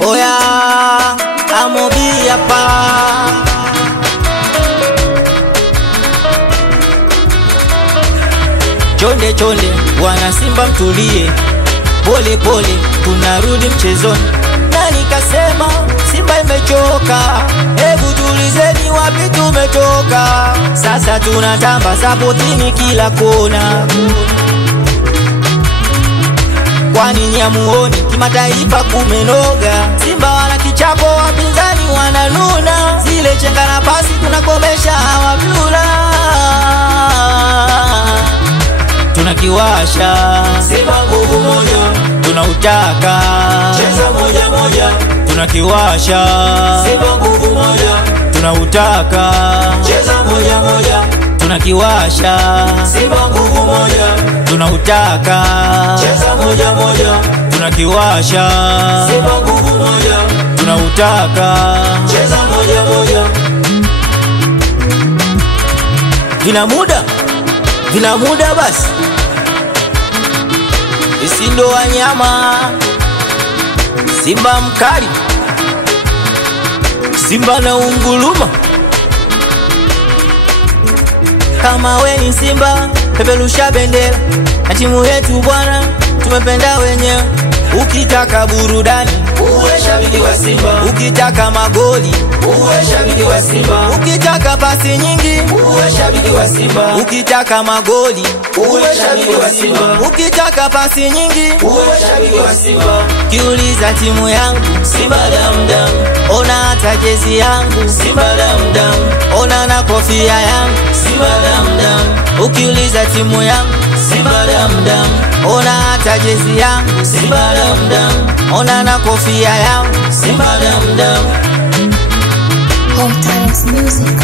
Oya, Amobi hapa. Chonde chonde, wana Simba mtulie. Pole pole, tunarudi mchezoni. Nani kasema Simba imechoka? Hebu tulizeni wapi tumetoka. Sasa tunatamba sapotini kila kona. Kwani nyamuoni kimataifa kumenoga. Simba wana kichapo, wapinzani wananuna. Zile chenga na pasi tunakomesha hawapula. Tunakiwasha Simba nguvu moja, tunautaka cheza moja moja. Tunakiwasha Simba nguvu moja, tunautaka cheza moja moja. Tunakiwasha Simba nguvu moja, tunautaka cheza moja moja. Tunakiwasha Simba nguvu moja, tunautaka cheza moja moja. Vina muda basi. Isi ndo wanyama. Simba mkali, Simba na unguluma. Kama we ni Simba, peperusha bendera na timu yetu bwana, tumependa wenyewe. Ukitaka burudani, uwe shabiki wa Simba. ukitaka magoli, Uwe shabiki wa Simba. ukitaka pasi nyingi, Uwe shabiki wa Simba. ukitaka magoli, Uwe shabiki wa Simba. ukitaka pasi nyingi, Uwe shabiki wa Simba. kiuliza timu yangu Simba dam dam, ona hata jezi yangu, Simba dam dam, ona na kofia yangu. Simba dam dam, Ukiuliza timu yangu Simba dam dam, ona hata jezi yangu, Simba dam dam, ona na kofia yangu. Simba dam dam. Home Times Music.